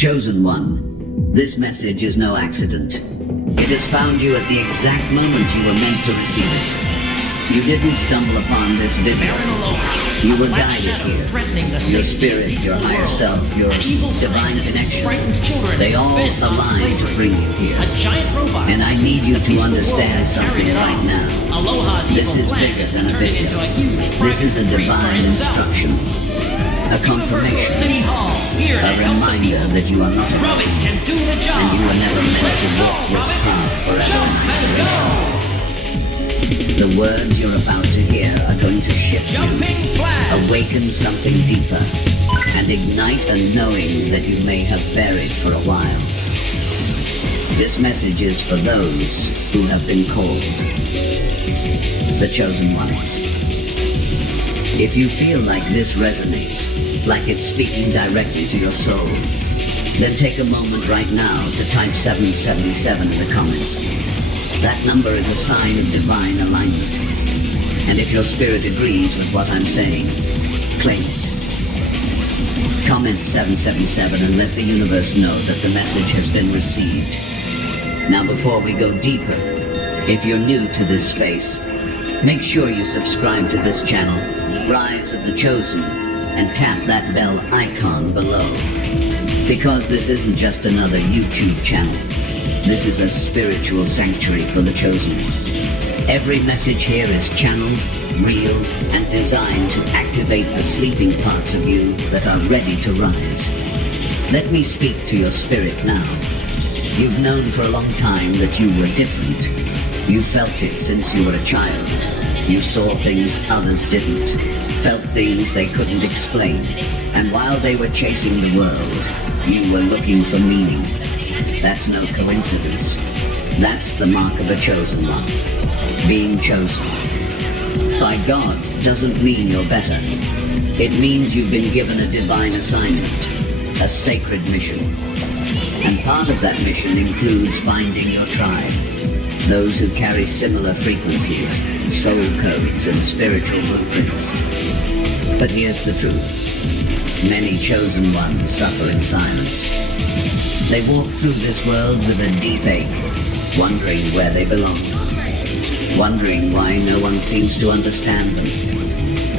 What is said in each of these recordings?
Chosen One, this message is no accident. It has found you at the exact moment you were meant to receive it. You didn't stumble upon this video. You were guided here. Your spirit, your higher self, your divine connection, they all align to bring you here. And I need you to understand something right now. This is bigger than a video. This is a divine instruction. A confirmation, a reminder that you are not alone, and you were never meant to walk this path forever in isolation. The words you're about to hear are going to shift you, awaken something deeper, and ignite a knowing that you may have buried for a while. This message is for those who have been called, the chosen ones. If you feel like this resonates, like it's speaking directly to your soul, then take a moment right now to type 777 in the comments. That number is a sign of divine alignment. And if your spirit agrees with what I'm saying, claim it. Comment 777 and let the universe know that the message has been received. Now before we go deeper, if you're new to this space, make sure you subscribe to this channel, Rise of the Chosen, and tap that bell icon below. Because this isn't just another YouTube channel. This is a spiritual sanctuary for the chosen. Every message here is channeled, real, and designed to activate the sleeping parts of you that are ready to rise. Let me speak to your spirit now. You've known for a long time that you were different. You felt it since you were a child. You saw things others didn't, felt things they couldn't explain, and while they were chasing the world, you were looking for meaning. That's no coincidence. That's the mark of a chosen one. Being chosen by God doesn't mean you're better. It means you've been given a divine assignment, a sacred mission. And part of that mission includes finding your tribe. Those who carry similar frequencies, soul codes, and spiritual blueprints. But here's the truth. Many chosen ones suffer in silence. They walk through this world with a deep ache, wondering where they belong. Wondering why no one seems to understand them.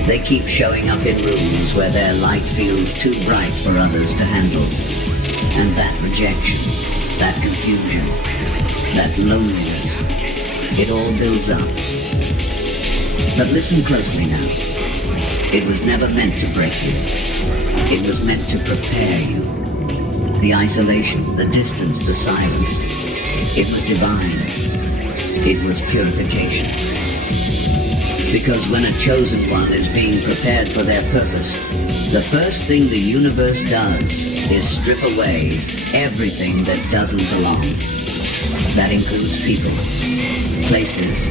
They keep showing up in rooms where their light feels too bright for others to handle. And that rejection, that confusion, that loneliness, it all builds up. But listen closely now. It was never meant to break you. It was meant to prepare you. The isolation, the distance, the silence, it was divine. It was purification. Because when a chosen one is being prepared for their purpose, the first thing the universe does is strip away everything that doesn't belong. That includes people, places,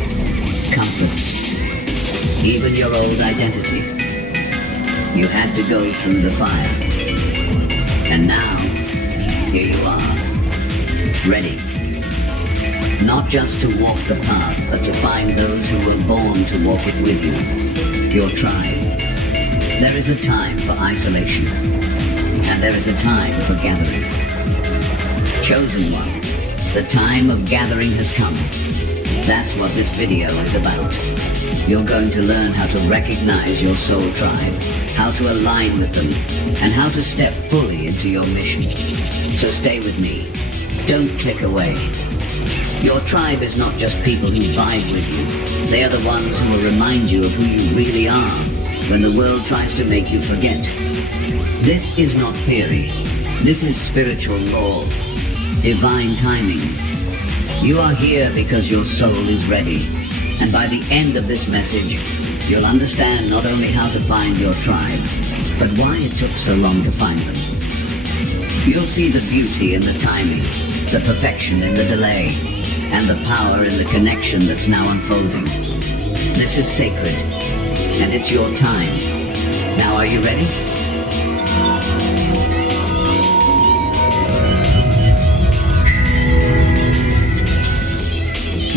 comforts, even your old identity. You had to go through the fire. And now, here you are, ready. Not just to walk the path, but to find those who were born to walk it with you, your tribe. There is a time for isolation, and there is a time for gathering. Chosen one, the time of gathering has come. That's what this video is about. You're going to learn how to recognize your soul tribe, how to align with them, and how to step fully into your mission. So stay with me. Don't click away. Your tribe is not just people who vibe with you. They are the ones who will remind you of who you really are when the world tries to make you forget. This is not theory. This is spiritual law, divine timing. You are here because your soul is ready. And by the end of this message, you'll understand not only how to find your tribe, but why it took so long to find them. You'll see the beauty in the timing, the perfection in the delay, and the power in the connection that's now unfolding. This is sacred, and it's your time. Now, are you ready?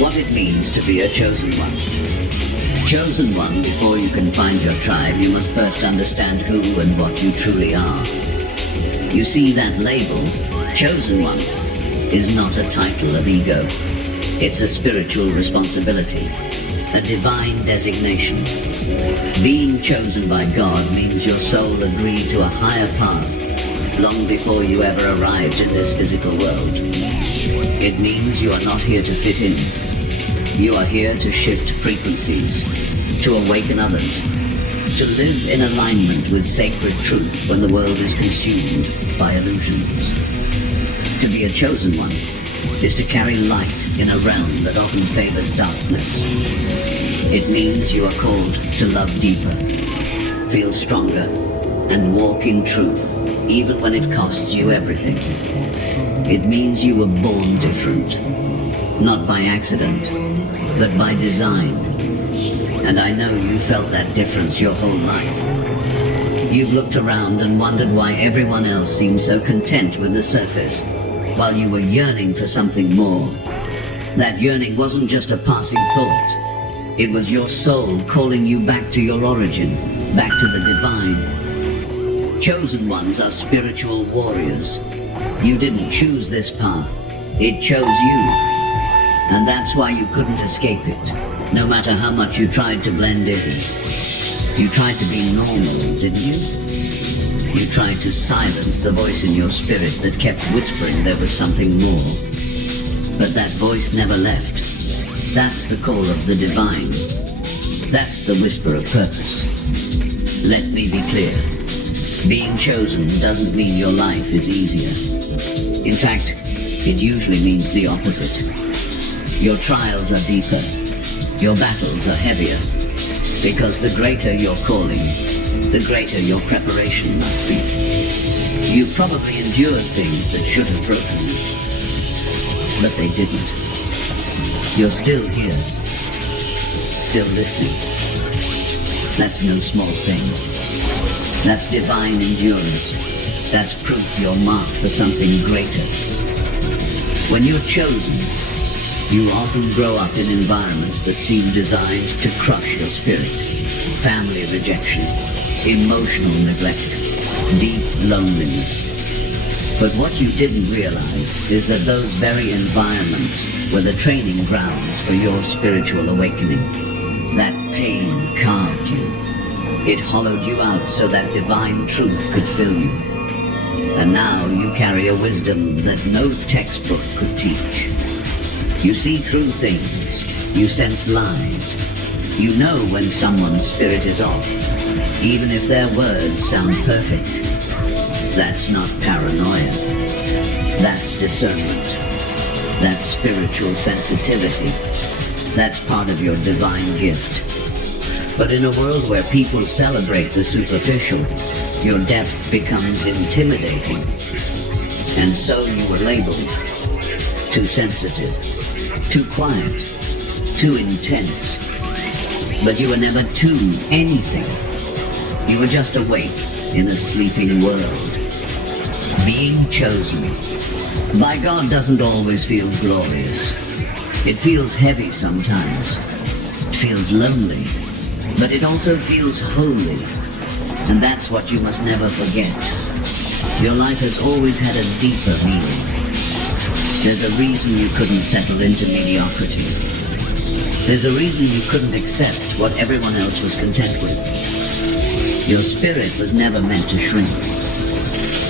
What it means to be a chosen one. Chosen one, before you can find your tribe, you must first understand who and what you truly are. You see, that label, Chosen One, is not a title of ego. It's a spiritual responsibility, a divine designation. Being chosen by God means your soul agreed to a higher path long before you ever arrived in this physical world. It means you are not here to fit in. You are here to shift frequencies, to awaken others, to live in alignment with sacred truth when the world is consumed by illusions. To be a chosen one is to carry light in a realm that often favors darkness. It means you are called to love deeper, feel stronger, and walk in truth, even when it costs you everything. It means you were born different, not by accident, but by design. And I know you felt that difference your whole life. You've looked around and wondered why everyone else seemed so content with the surface, while you were yearning for something more. That yearning wasn't just a passing thought. It was your soul calling you back to your origin, back to the divine. Chosen ones are spiritual warriors. You didn't choose this path. It chose you. And that's why you couldn't escape it, no matter how much you tried to blend in. You tried to be normal, didn't you? You tried to silence the voice in your spirit that kept whispering there was something more. But that voice never left. That's the call of the divine. That's the whisper of purpose. Let me be clear. Being chosen doesn't mean your life is easier. In fact, it usually means the opposite. Your trials are deeper. Your battles are heavier. Because the greater your calling, the greater your preparation must be. You've probably endured things that should have broken you, but they didn't. You're still here, still listening. That's no small thing. That's divine endurance. That's proof you're marked for something greater. When you're chosen, you often grow up in environments that seem designed to crush your spirit. Family rejection, emotional neglect, deep loneliness. But what you didn't realize is that those very environments were the training grounds for your spiritual awakening. That pain carved you. It hollowed you out so that divine truth could fill you. And now you carry a wisdom that no textbook could teach. You see through things. You sense lies. You know when someone's spirit is off, even if their words sound perfect. That's not paranoia. That's discernment. That's spiritual sensitivity. That's part of your divine gift. But in a world where people celebrate the superficial, your depth becomes intimidating. And so you were labeled too sensitive, too quiet, too intense. But you were never too anything. You were just awake in a sleeping world. Being chosen by God doesn't always feel glorious. It feels heavy sometimes. It feels lonely. But it also feels holy. And that's what you must never forget. Your life has always had a deeper meaning. There's a reason you couldn't settle into mediocrity. There's a reason you couldn't accept what everyone else was content with. Your spirit was never meant to shrink.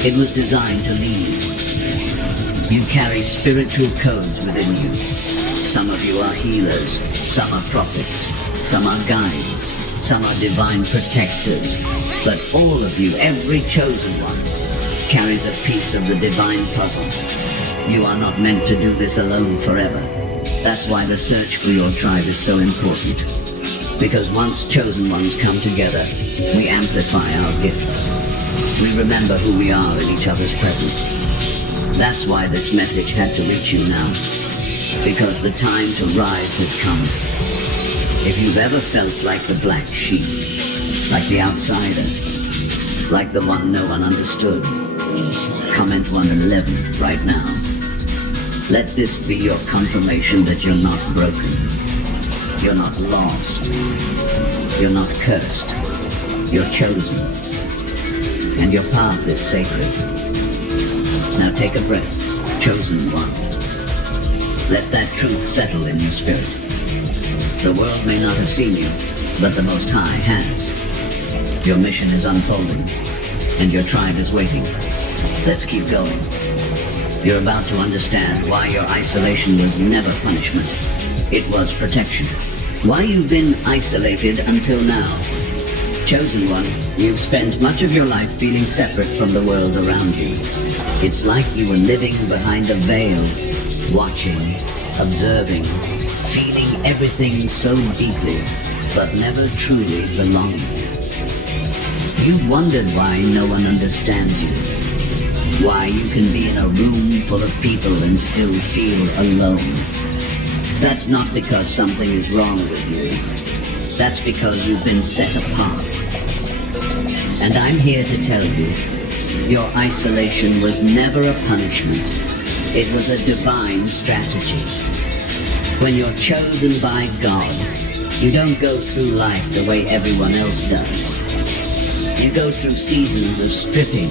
It was designed to lead. You carry spiritual codes within you. Some of you are healers, some are prophets, some are guides, some are divine protectors. But all of you, every chosen one, carries a piece of the divine puzzle. You are not meant to do this alone forever. That's why the search for your tribe is so important. Because once chosen ones come together, we amplify our gifts. We remember who we are in each other's presence. That's why this message had to reach you now. Because the time to rise has come. If you've ever felt like the black sheep, like the outsider, like the one no one understood, comment 111 right now. Let this be your confirmation that you're not broken. You're not lost. You're not cursed. You're chosen. And your path is sacred. Now take a breath, chosen one. Let that truth settle in your spirit. The world may not have seen you, but the Most High has. Your mission is unfolding, and your tribe is waiting. Let's keep going. You're about to understand why your isolation was never punishment. It was protection. Why you've been isolated until now. Chosen one, you've spent much of your life feeling separate from the world around you. It's like you were living behind a veil, watching, observing, feeling everything so deeply, but never truly belonging. You've wondered why no one understands you. Why you can be in a room full of people and still feel alone. That's not because something is wrong with you. That's because you've been set apart. And I'm here to tell you, your isolation was never a punishment. It was a divine strategy. When you're chosen by God, you don't go through life the way everyone else does. You go through seasons of stripping,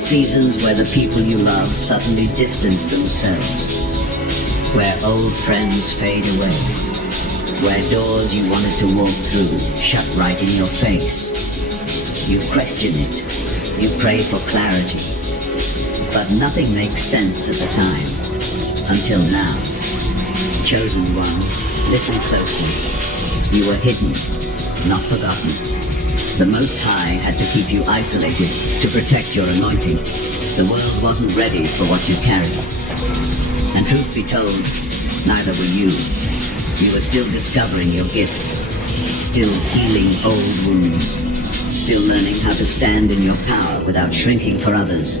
seasons where the people you love suddenly distance themselves, where old friends fade away, where doors you wanted to walk through shut right in your face. You question it, you pray for clarity, but nothing makes sense at the time, until now. Chosen one, listen closely. You were hidden, not forgotten. The Most High had to keep you isolated to protect your anointing. The world wasn't ready for what you carried. And truth be told, neither were you. You were still discovering your gifts, still healing old wounds, still learning how to stand in your power without shrinking for others.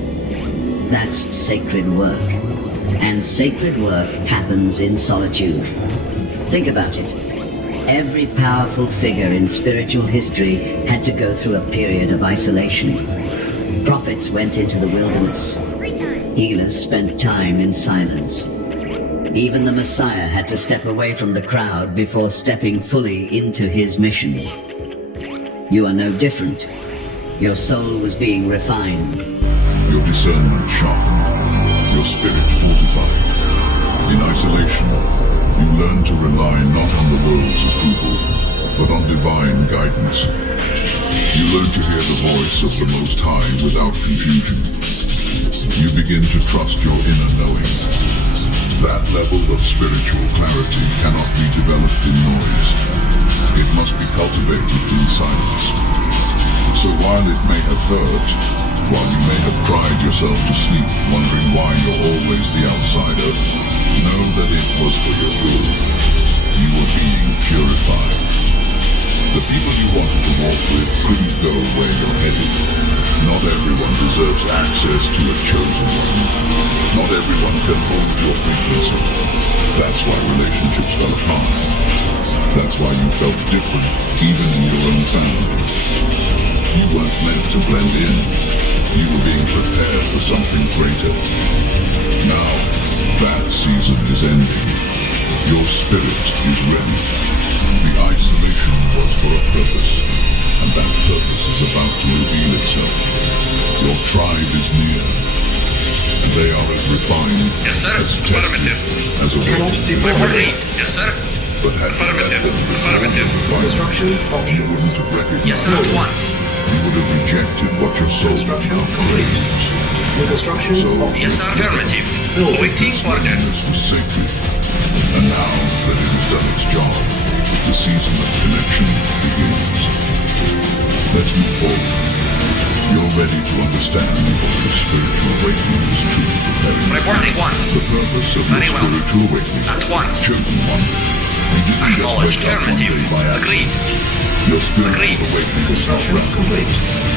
That's sacred work. And sacred work happens in solitude. Think about it. Every powerful figure in spiritual history had to go through a period of isolation. Prophets went into the wilderness. Healers spent time in silence. Even the Messiah had to step away from the crowd before stepping fully into his mission. You are no different. Your soul was being refined. Your discernment sharpened, your spirit fortified. In isolation, you learn to rely not on the world's approval, but on divine guidance. You learn to hear the voice of the Most High without confusion. You begin to trust your inner knowing. That level of spiritual clarity cannot be developed in noise. It must be cultivated in silence. So while it may have hurt, while you may have cried yourself to sleep wondering why you're always the outsider, know that it was for your good. You were being purified. The people you wanted to walk with couldn't go where you're headed. Not everyone deserves access to a chosen one. Not everyone can hold your frequency. That's why relationships fell apart. That's why you felt different, even in your own family. You weren't meant to blend in. You were being prepared for something greater. Now, that season is ending. Your spirit is ready. The isolation was for a purpose, and that purpose is about to reveal itself. Your tribe is near, and they are as refined, yes, sir. as tested, as a Reporting. Yes, sir. But had Affirmative. Affirmative. Construction You wouldn't have recognized. Yes, sir. At once. You would have rejected what your soul Construction complete. New construction Yes, sir. Affirmative. Awaiting orders. This was sacred. And now that it has done its job, the season of connection begins. Let's move forward. You're ready to understand what your spiritual awakening is truly preparing. Reporting once. The purpose of Very your well. spiritual awakening. At once. Chosen one. You didn't just Acknowledged. wake up one Affirmative. day by Agreed. accident. Your spiritual Agreed. awakening was not Construction random. complete.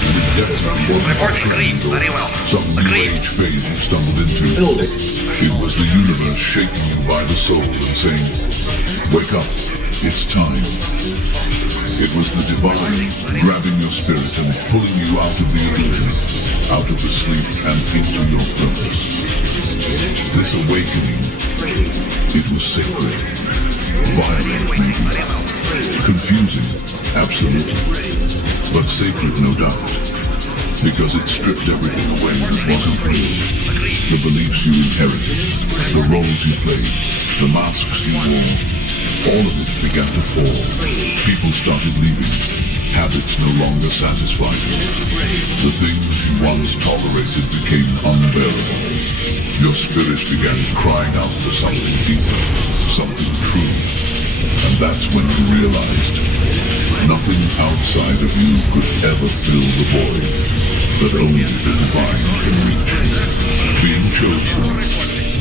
It definitely wasn't Reports a agreed. trend or Very well. some new Agreed. age phase you stumbled into. Building. It was the universe shaking you by the soul and saying, wake up, it's time. It was the divine grabbing your spirit and pulling you out of the illusion, out of the sleep and into your purpose. This awakening, it was sacred, violent maybe, confusing, absolutely, but sacred no doubt. because it stripped everything away that wasn't real. The beliefs you inherited, the roles you played, the masks you wore, all of it began to fall. People started leaving. Habits no longer satisfied you. The things you once tolerated became unbearable. Your spirit began crying out for something deeper, something true. And that's when you realized nothing outside of you could ever fill the void that only the divine can reach. Being chosen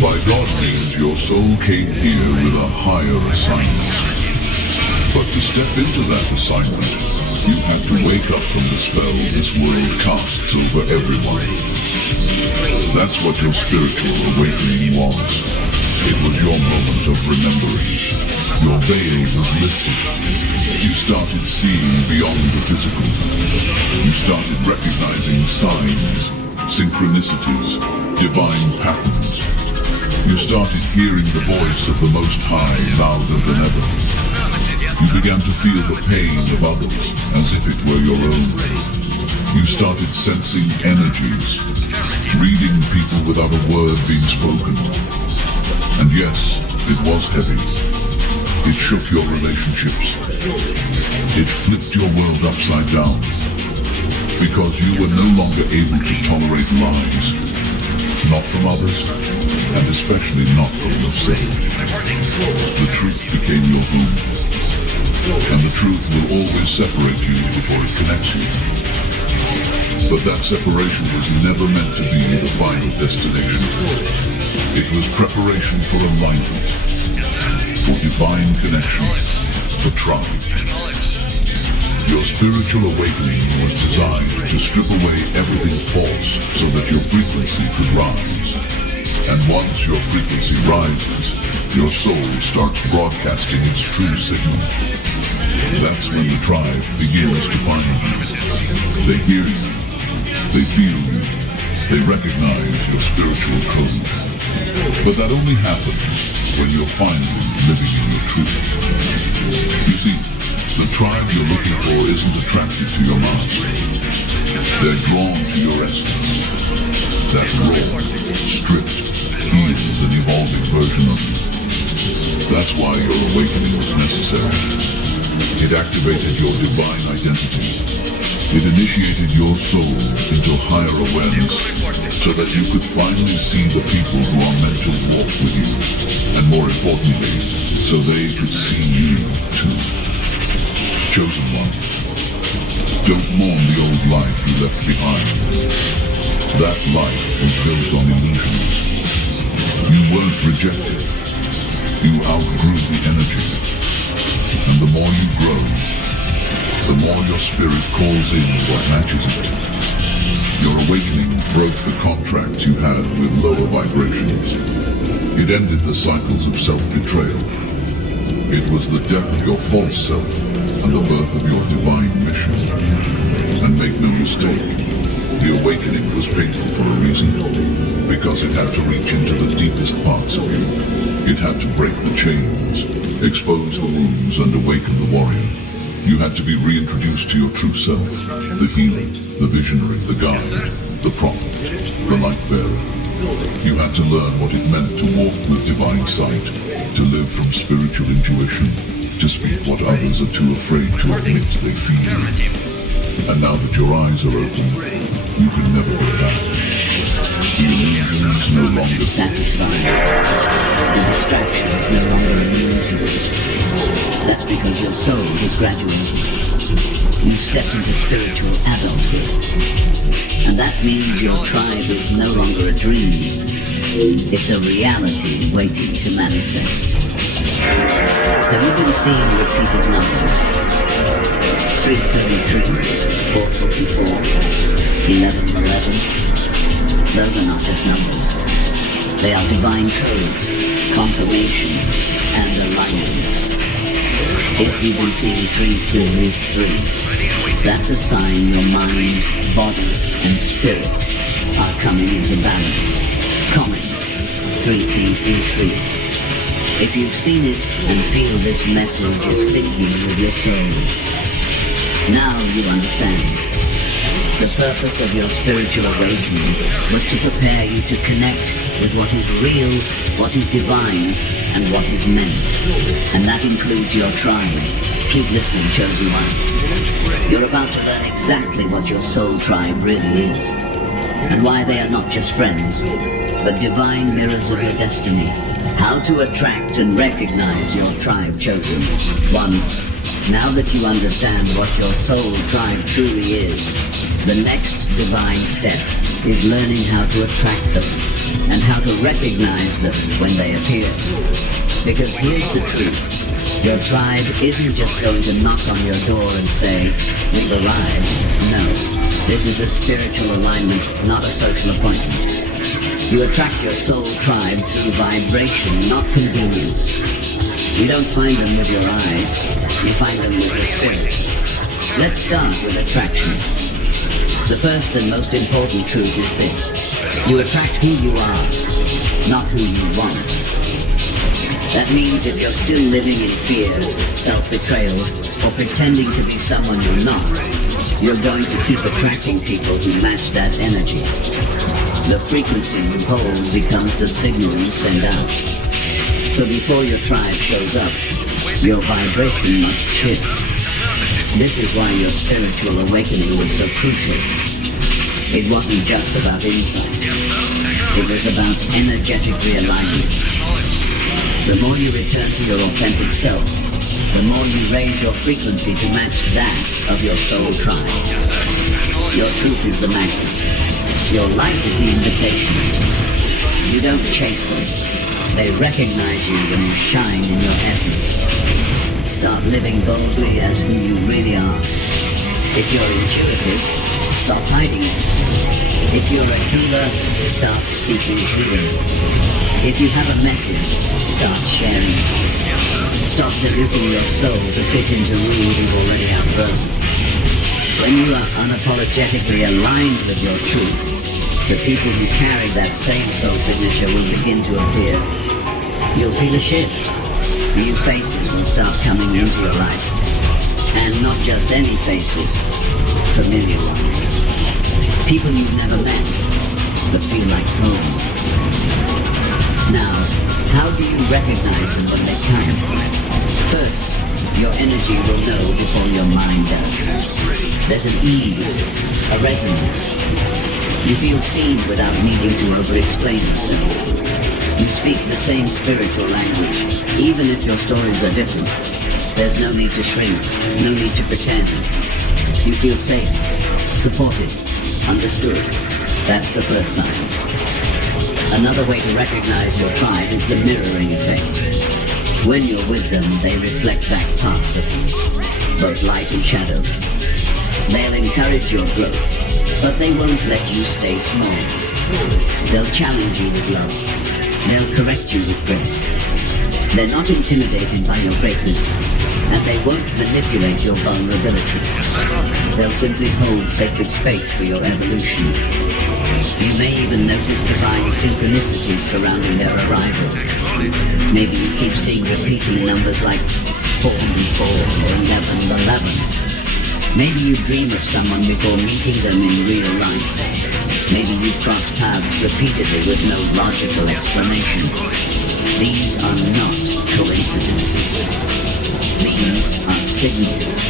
by God means your soul came here with a higher assignment. But to step into that assignment, you had to wake up from the spell this world casts over everyone. That's what your spiritual awakening was. It was your moment of remembering. Your veil was lifted. You started seeing beyond the physical. You started recognizing signs, synchronicities, divine patterns. You started hearing the voice of the Most High louder than ever. You began to feel the pain of others as if it were your own. You started sensing energies, reading people without a word being spoken. And yes, it was heavy. It shook your relationships. It flipped your world upside down. Because you were no longer able to tolerate lies. Not from others, and especially not from yourself. The truth became your home. And the truth will always separate you before it connects you. But that separation was never meant to be the final destination. It was preparation for alignment, for divine connection, for tribe. Your spiritual awakening was designed to strip away everything false so that your frequency could rise. And once your frequency rises, your soul starts broadcasting its true signal. That's when the tribe begins to find you. They hear you. They feel you. They recognize your spiritual code. But that only happens when you're finally living in your truth. You see, the tribe you're looking for isn't attracted to your mask. They're drawn to your essence. That raw, stripped, healed, and evolving version of you. That's why your awakening was necessary. It activated your divine identity. It initiated your soul into higher awareness so that you could finally see the people who are meant to walk with you. And more importantly, so they could see you too. Chosen one, don't mourn the old life you left behind. That life was built on illusions. You weren't rejected. You outgrew the energy. And the more you grow, the more your spirit calls in what matches it. Your awakening broke the contract you had with lower vibrations. It ended the cycles of self-betrayal. It was the death of your false self and the birth of your divine mission. And make no mistake, the awakening was painful for a reason. Because it had to reach into the deepest parts of you. It had to break the chains, expose the wounds, and awaken the warrior. You had to be reintroduced to your true self, the healer, the visionary, the guide, the prophet, the light bearer. You had to learn what it meant to walk with divine sight, to live from spiritual intuition, to speak what others are too afraid to admit they feel. And now that your eyes are open, you can never go back. The illusions no longer satisfied. The distraction is no longer an illusion. That's because your soul has graduated. You've stepped into spiritual adulthood. And that means your tribe is no longer a dream. It's a reality waiting to manifest. Have you been seeing repeated numbers? 333, 444, 1111. Those are not just numbers. They are divine codes, confirmations, and alignments. If you've been seeing 333, that's a sign your mind, body, and spirit are coming into balance. Comment 3333. If you've seen it and feel this message is syncing with your soul, now you understand. The purpose of your spiritual awakening was to prepare you to connect with what is real, what is divine, and what is meant. And that includes your tribe. Keep listening, Chosen One. You're about to learn exactly what your soul tribe really is, and why they are not just friends, but divine mirrors of your destiny. How to attract and recognize your tribe, Chosen One. Now that you understand what your soul tribe truly is, the next divine step is learning how to attract them and how to recognize them when they appear. Because here's the truth. Your tribe isn't just going to knock on your door and say, "We've arrived." No, this is a spiritual alignment, not a social appointment. You attract your soul tribe through vibration, not convenience. You don't find them with your eyes, you find them with your spirit. Let's start with attraction. The first and most important truth is this. You attract who you are, not who you want. That means if you're still living in fear, self-betrayal, or pretending to be someone you're not, you're going to keep attracting people who match that energy. The frequency you hold becomes the signal you send out. So before your tribe shows up, your vibration must shift. This is why your spiritual awakening was so crucial. It wasn't just about insight. It was about energetic realignment. The more you return to your authentic self, the more you raise your frequency to match that of your soul tribe. Your truth is the magnet. Your light is the invitation. You don't chase them. They recognize you when you shine in your essence. Start living boldly as who you really are. If you're intuitive, stop hiding it. If you're a healer, start speaking healing. If you have a message, start sharing it. Stop diluting your soul to fit into rules you've already outgrown. When you are unapologetically aligned with your truth, the people who carry that same soul signature will begin to appear. You'll feel a shift. New faces will start coming into your life. And not just any faces, familiar ones. People you've never met, but feel like home. Now, how do you recognize them when they come? First, your energy will know before your mind does. There's an ease, a resonance. You feel seen without needing to over-explain yourself. You speak the same spiritual language, even if your stories are different. There's no need to shrink, no need to pretend. You feel safe, supported, understood. That's the first sign. Another way to recognize your tribe is the mirroring effect. When you're with them, they reflect back parts of you, both light and shadow. They'll encourage your growth, but they won't let you stay small. They'll challenge you with love. They'll correct you with grace. They're not intimidated by your greatness, and they won't manipulate your vulnerability. They'll simply hold sacred space for your evolution. You may even notice divine synchronicities surrounding their arrival. Maybe you keep seeing repeating numbers like 4 and 4 or 11 and 11. Maybe you dream of someone before meeting them in real life. Maybe you cross paths repeatedly with no logical explanation. These are not coincidences. These are signals.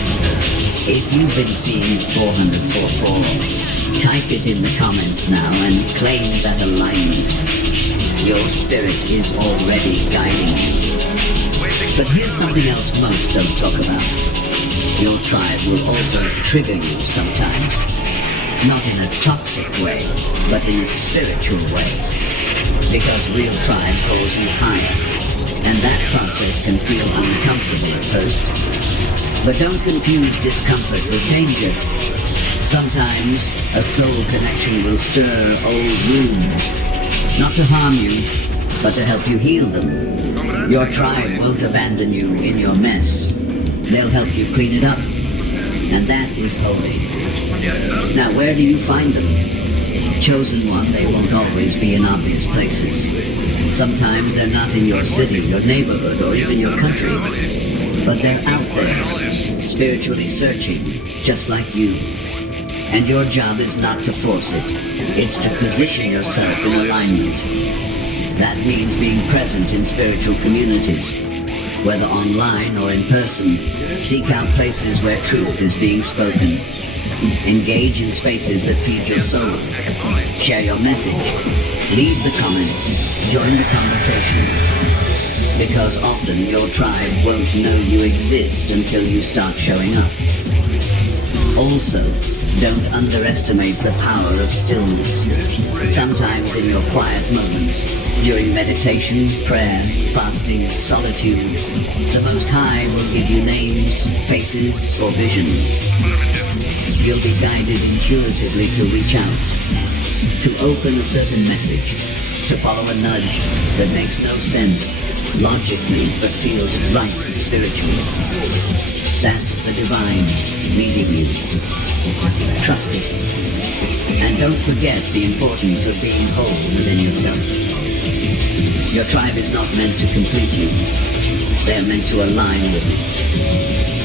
If you've been seeing 444, type it in the comments now and claim that alignment. Your spirit is already guiding you. But here's something else most don't talk about. Your tribe will also trigger you sometimes. Not in a toxic way, but in a spiritual way. Because real tribe pulls you higher, and that process can feel uncomfortable at first. But don't confuse discomfort with danger. Sometimes a soul connection will stir old wounds, not to harm you, but to help you heal them. Your tribe won't abandon you in your mess. They'll help you clean it up, and that is holy. Now, where do you find them? Chosen One, they won't always be in obvious places. Sometimes they're not in your city, your neighborhood, or even your country. But they're out there, spiritually searching, just like you. And your job is not to force it. It's to position yourself in alignment. That means being present in spiritual communities. Whether online or in person, seek out places where truth is being spoken. Engage in spaces that feed your soul. Share your message. Leave the comments. Join the conversations. Because often your tribe won't know you exist until you start showing up. Also, don't underestimate the power of stillness. Sometimes in your quiet moments, during meditation, prayer, fasting, solitude, the Most High will give you names, faces, or visions. You'll be guided intuitively to reach out, to open a certain message, to follow a nudge that makes no sense logically but feels right spiritually. That's the divine leading you. Trust it. And don't forget the importance of being whole within yourself. Your tribe is not meant to complete you. They're meant to align with it.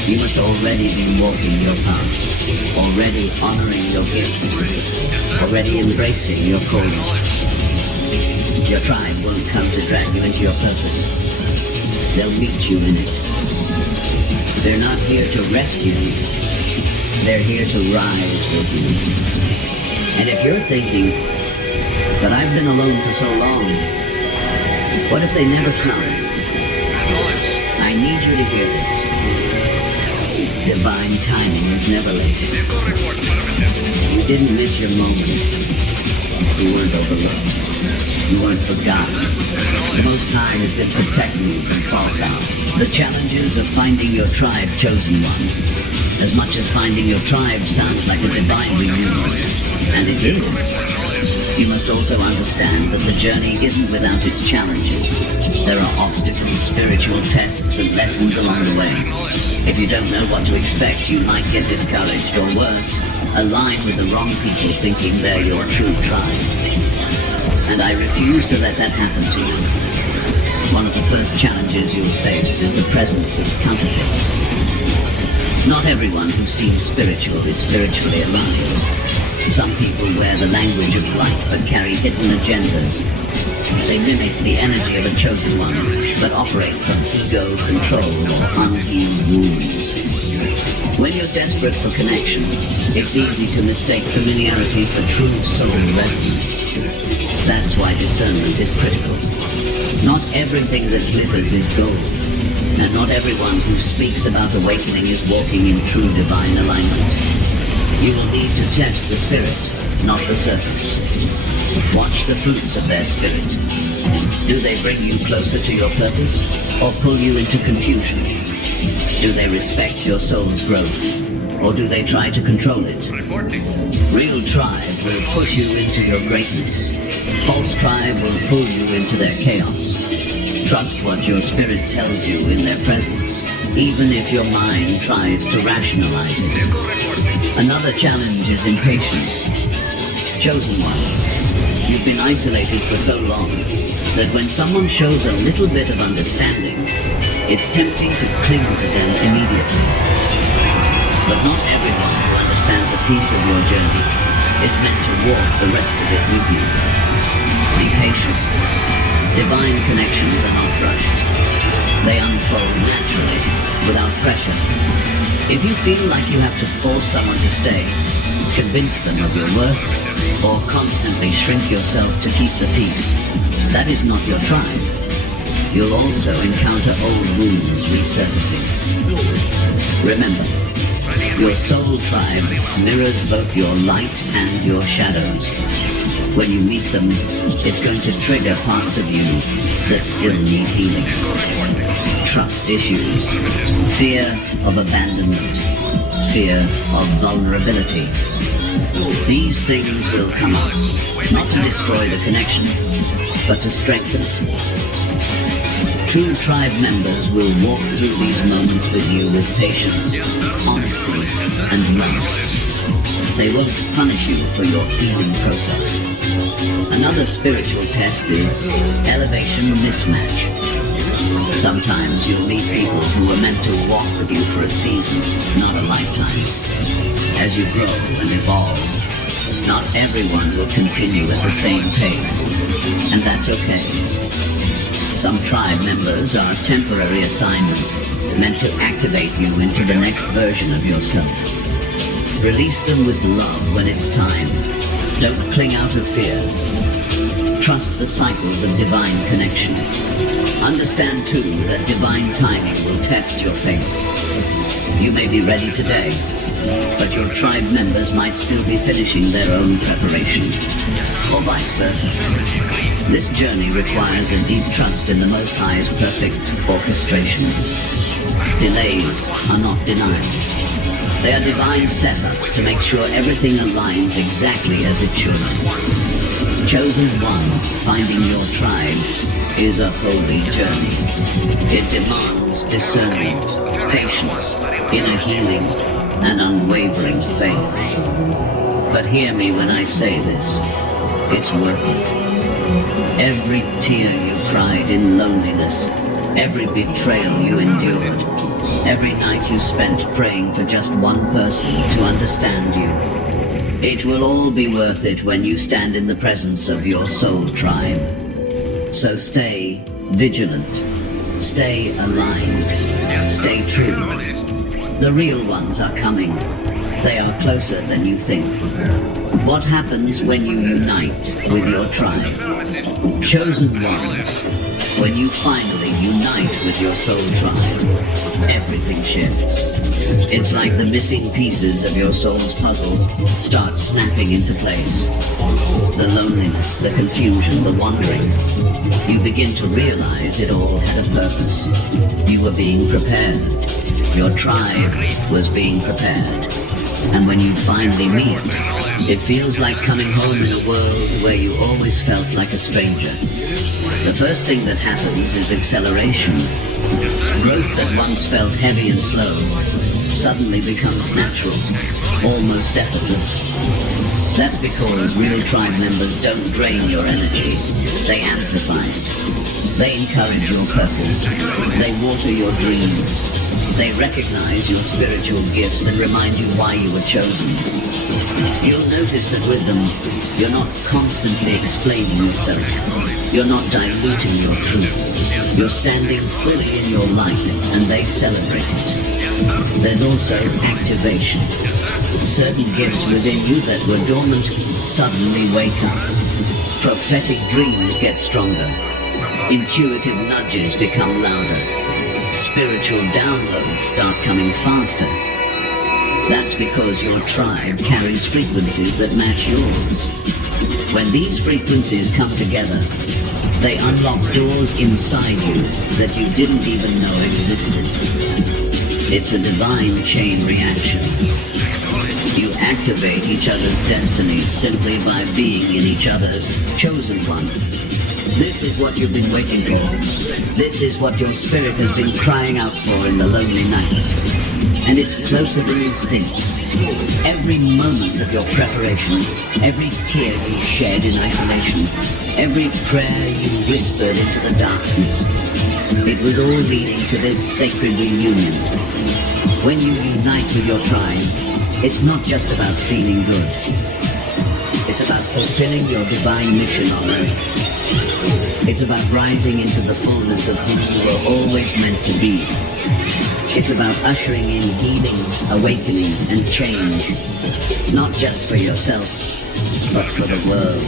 You must already be walking your path, already honoring your gifts, already embracing your calling. Your tribe won't come to drag you into your purpose. They'll meet you in it. They're not here to rescue you. They're here to rise with you. And if you're thinking, but I've been alone for so long, what if they never come? I need you to hear this. Divine timing is never late. You didn't miss your moment. You weren't overlooked. You weren't forgotten. The Most High has been protecting you from false eyes. The challenges of finding your tribe chosen one. As much as finding your tribe sounds like a divine reunion, and it is, you must also understand that the journey isn't without its challenges. There are obstacles, spiritual tests, and lessons along the way. If you don't know what to expect, you might get discouraged, or worse, align with the wrong people thinking they're your true tribe. And I refuse to let that happen to you. One of the first challenges you'll face is the presence of counterfeits. Not everyone who seems spiritual is spiritually alive. Some people wear the language of light but carry hidden agendas. They mimic the energy of a chosen one, but operate from ego, control, or unhealed wounds. When you're desperate for connection, it's easy to mistake familiarity for true soul resonance. That's why discernment is critical. Not everything that glitters is gold, and not everyone who speaks about awakening is walking in true divine alignment. You will need to test the spirit, not the surface. Watch the fruits of their spirit. Do they bring you closer to your purpose, or pull you into confusion? Do they respect your soul's growth, or do they try to control it? Real tribe will push you into your greatness. False tribe will pull you into their chaos. Trust what your spirit tells you in their presence, even if your mind tries to rationalize it. Another challenge is impatience. Chosen one, you've been isolated for so long that when someone shows a little bit of understanding, it's tempting to cling to them immediately. But not everyone who understands a piece of your journey is meant to walk the rest of it with you. Be patient. Divine connections are not rushed. They unfold naturally, without pressure. If you feel like you have to force someone to stay, convince them of your worth, or constantly shrink yourself to keep the peace, that is not your tribe. You'll also encounter old wounds resurfacing. Remember, your soul tribe mirrors both your light and your shadows. When you meet them, it's going to trigger parts of you that still need healing. Trust issues, fear of abandonment, fear of vulnerability. These things will come up, not to destroy the connection, but to strengthen it. True tribe members will walk through these moments with you with patience, honesty, and love. They won't punish you for your healing process. Another spiritual test is elevation mismatch. Sometimes you'll meet people who were meant to walk with you for a season, not a lifetime. As you grow and evolve, not everyone will continue at the same pace, and that's okay. Some tribe members are temporary assignments meant to activate you into the next version of yourself. Release them with love when it's time. Don't cling out of fear. Trust the cycles of divine connections. Understand too that divine timing will test your faith. You may be ready today, but your tribe members might still be finishing their own preparation, or vice versa. This journey requires a deep trust in the Most High's perfect orchestration. Delays are not denials. They are divine setups to make sure everything aligns exactly as it should. Chosen one, finding your tribe, is a holy journey. It demands discernment, patience, inner healing, and unwavering faith. But hear me when I say this. It's worth it. Every tear you cried in loneliness, every betrayal you endured, every night you spent praying for just one person to understand you, it will all be worth it when you stand in the presence of your soul tribe. So stay vigilant, stay aligned, stay true. The real ones are coming. They are closer than you think. What happens when you unite with your tribe? Chosen one. When you finally unite with your soul tribe, everything shifts. It's like the missing pieces of your soul's puzzle start snapping into place. The loneliness, the confusion, the wandering. You begin to realize it all had a purpose. You were being prepared. Your tribe was being prepared. And when you finally meet, it feels like coming home in a world where you always felt like a stranger. The first thing that happens is acceleration. Growth that once felt heavy and slow suddenly becomes natural, almost effortless. That's because real tribe members don't drain your energy, they amplify it. They encourage your purpose, they water your dreams, they recognize your spiritual gifts and remind you why you were chosen. You'll notice that with them, you're not constantly explaining yourself. You're not diluting your truth. You're standing fully in your light, and they celebrate it. There's also activation. Certain gifts within you that were dormant suddenly wake up. Prophetic dreams get stronger. Intuitive nudges become louder. Spiritual downloads start coming faster. That's because your tribe carries frequencies that match yours. When these frequencies come together, they unlock doors inside you that you didn't even know existed. It's a divine chain reaction. You activate each other's destinies simply by being in each other's chosen one. This is what you've been waiting for. This is what your spirit has been crying out for in the lonely nights. And it's closer than you think. Every moment of your preparation, every tear you shed in isolation, every prayer you whispered into the darkness, it was all leading to this sacred reunion. When you unite with your tribe, it's not just about feeling good. It's about fulfilling your divine mission on earth. It's about rising into the fullness of who you were always meant to be. It's about ushering in healing, awakening, and change, not just for yourself, but for the world.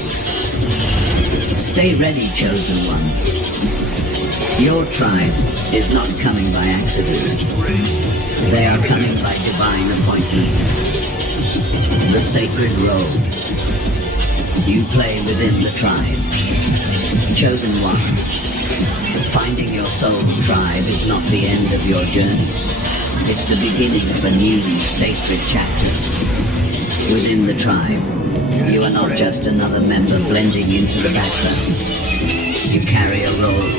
Stay ready, chosen one. Your tribe is not coming by accident. They are coming by divine appointment. The sacred role. You play within the tribe. Chosen one. Finding your soul tribe is not the end of your journey. It's the beginning of a new sacred chapter. Within the tribe, you are not just another member blending into the background. You carry a role,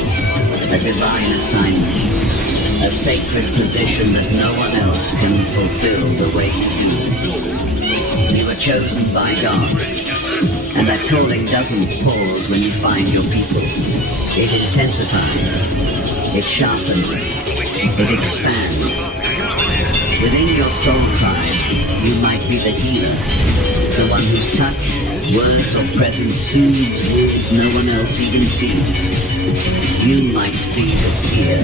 a divine assignment, a sacred position that no one else can fulfill the way you do. You are chosen by God, and that calling doesn't pause when you find your people. It intensifies, it sharpens, it expands. Within your soul tribe, You might be the healer, the one whose touch, words, or presence soothes wounds no one else even sees. You might be the seer,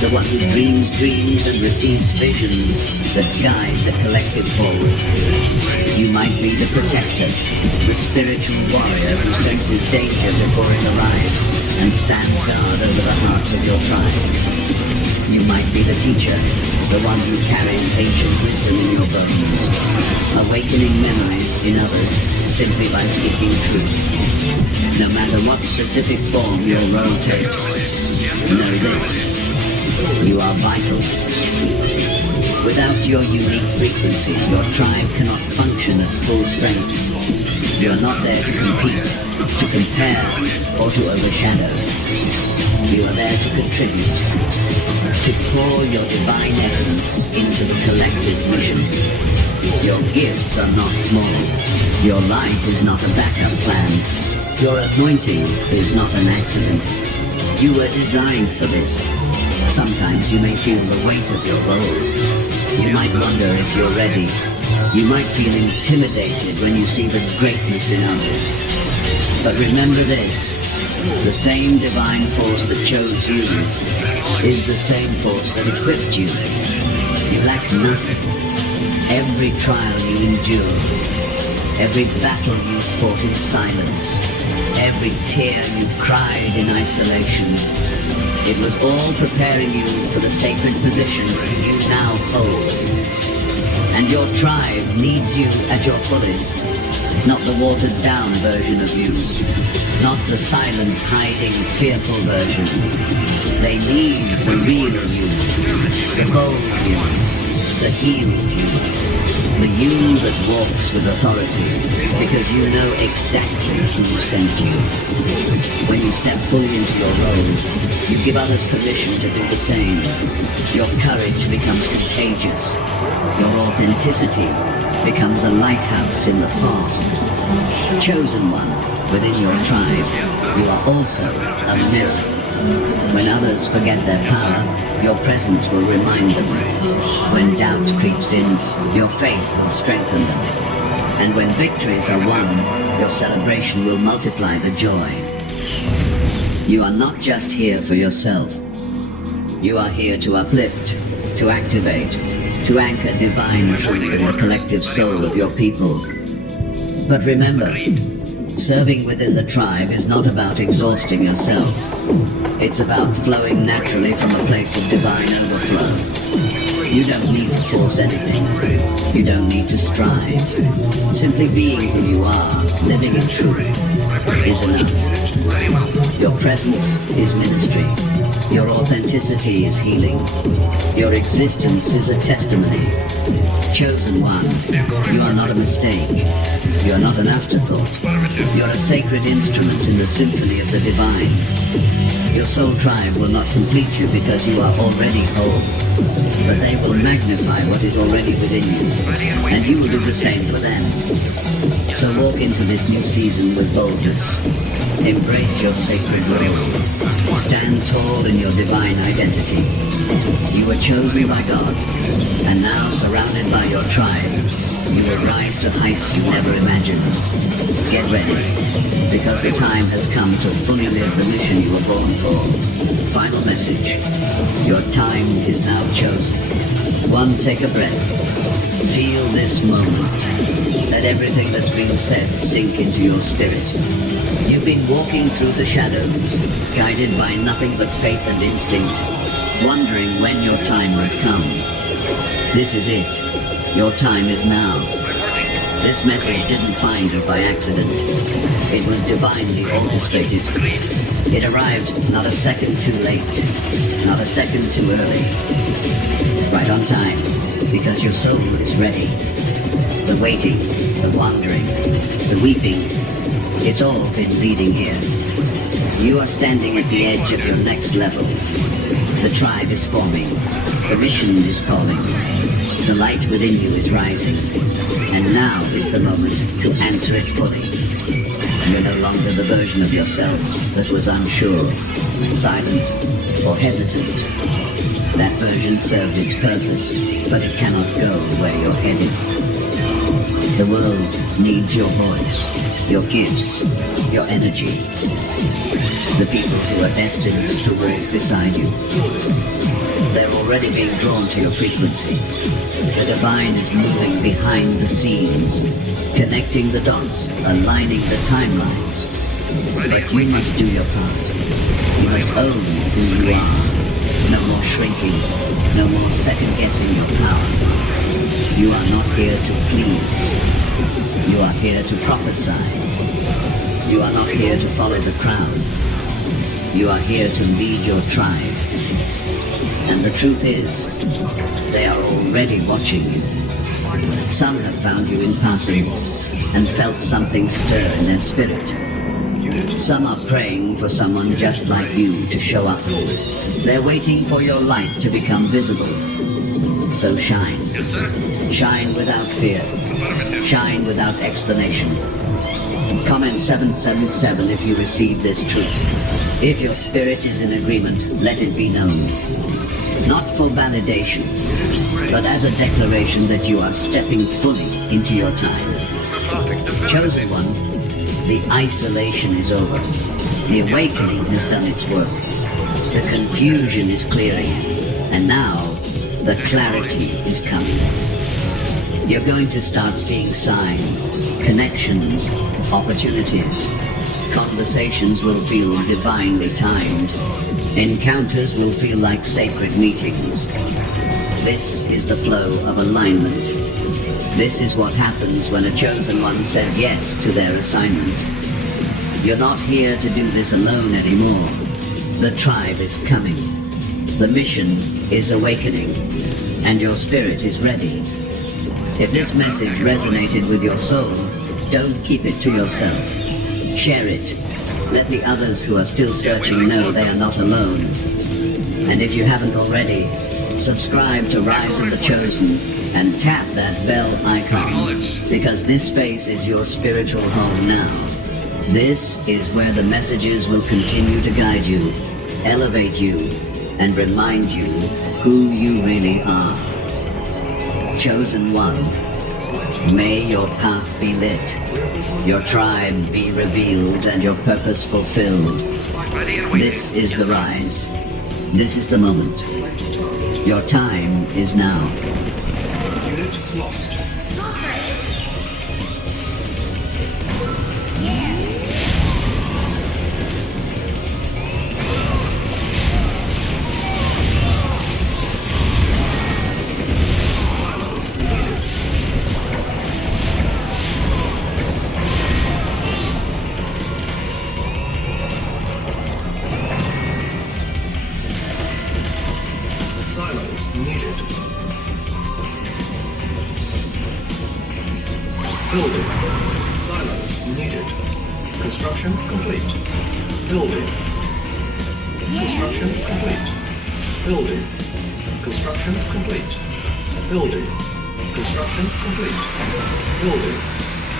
the one who dreams dreams and receives visions that guide the collective forward. You might be the protector, the spiritual warrior who senses danger before it arrives and stands guard over the hearts of your tribe. You might be the teacher, the one who carries ancient wisdom in your bones, awakening memories in others simply by speaking truth. No matter what specific form your role takes, know this: you are vital. Without your unique frequency, your tribe cannot function at full strength. You are not there to compete, to compare, or to overshadow. You are there to contribute, to pour your divine essence into the collective mission. Your gifts are not small. Your light is not a backup plan. Your anointing is not an accident. You were designed for this. Sometimes you may feel the weight of your role. You might wonder if you're ready. You might feel intimidated when you see the greatness in others. But remember this: the same divine force that chose you is the same force that equipped you. You lack nothing. Every trial you endured, every battle you fought in silence, every tear you cried in isolation, it was all preparing you for the sacred position you now hold. And your tribe needs you at your fullest, not the watered-down version of you, not the silent, hiding, fearful version. They need the real you, the bold you, the healed you, the you that walks with authority, because you know exactly who sent you. When you step fully into your role, you give others permission to do the same. Your courage becomes contagious. Your authenticity becomes a lighthouse in the fog. Chosen one within your tribe, you are also a mirror. When others forget their power, your presence will remind them. When doubt creeps in, your faith will strengthen them. And when victories are won, your celebration will multiply the joy. You are not just here for yourself. You are here to uplift, to activate, to anchor divine truth in the collective soul of your people. But remember, serving within the tribe is not about exhausting yourself. It's about flowing naturally from a place of divine overflow. You don't need to force anything. You don't need to strive. Simply being who you are, living in truth, is enough. Your presence is ministry. Your authenticity is healing. Your existence is a testimony. Chosen one, you are not a mistake. You are not an afterthought. You are a sacred instrument in the symphony of the divine. Your soul tribe will not complete you because you are already whole, but they will magnify what is already within you, and you will do the same for them. So walk into this new season with boldness. Embrace your sacred role. Stand tall in your divine identity. You were chosen by God, and now surrounded by your tribe, you will rise to heights you never imagined. Get ready, because the time has come to fully live the mission you were born for. Final message: your time is now chosen. One, take a breath. Feel this moment. Let everything that's been said sink into your spirit. You've been walking through the shadows, guided by nothing but faith and instinct, wondering when your time would come. This is it. Your time is now. This message didn't find you by accident. It was divinely orchestrated. It arrived not a second too late, not a second too early. Right on time, because your soul is ready. The waiting, the wandering, the weeping, it's all been leading here. You are standing at the edge of your next level. The tribe is forming. The mission is calling. The light within you is rising. And now is the moment to answer it fully. You're no longer the version of yourself that was unsure, silent, or hesitant. That version served its purpose, but it cannot go where you're headed. The world needs your voice, your gifts, your energy. The people who are destined to walk beside you. They're already being drawn to your frequency. The divine is moving behind the scenes, connecting the dots, aligning the timelines. But you must do your part. You must own who you are. No more shrinking, no more second-guessing your power. You are not here to please. You are here to prophesy. You are not here to follow the crowd. You are here to lead your tribe. And the truth is, they are already watching you. Some have found you in passing and felt something stir in their spirit. Some are praying for someone just like you to show up. They're waiting for your light to become visible. So shine. Yes, sir. Shine without fear. Affirmative. Shine without explanation. Comment 777 if you receive this truth. If your spirit is in agreement, let it be known. Not for validation, but as a declaration that you are stepping fully into your time. Chosen one, the isolation is over. The awakening has done its work. The confusion is clearing. And now, the clarity is coming. You're going to start seeing signs, connections, opportunities. Conversations will feel divinely timed. Encounters will feel like sacred meetings. This is the flow of alignment. This is what happens when a chosen one says yes to their assignment. You're not here to do this alone anymore. The tribe is coming. The mission is awakening. And your spirit is ready. If this message resonated with your soul, don't keep it to yourself. Share it. Let the others who are still searching know they are not alone. And if you haven't already, subscribe to Rise of the Chosen and tap that bell icon, because this space is your spiritual home now. This is where the messages will continue to guide you, elevate you, and remind you who you really are. Chosen one, may your path be lit, your tribe be revealed, and your purpose fulfilled. This is the rise. This is the moment. Your time is now. Unit lost. Silos needed. Silos needed. Building. Silos needed. Construction complete. Building. Construction complete. Building. Construction complete. Building. Construction complete. Building.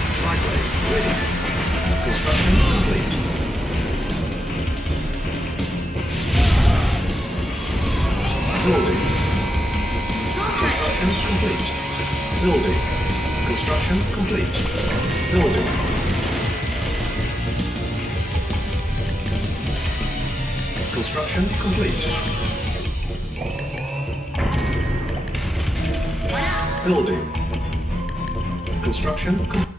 Spyglass ready. Construction complete. Building. Construction complete. Building. Construction complete. Building. Construction complete. Building. Construction complete.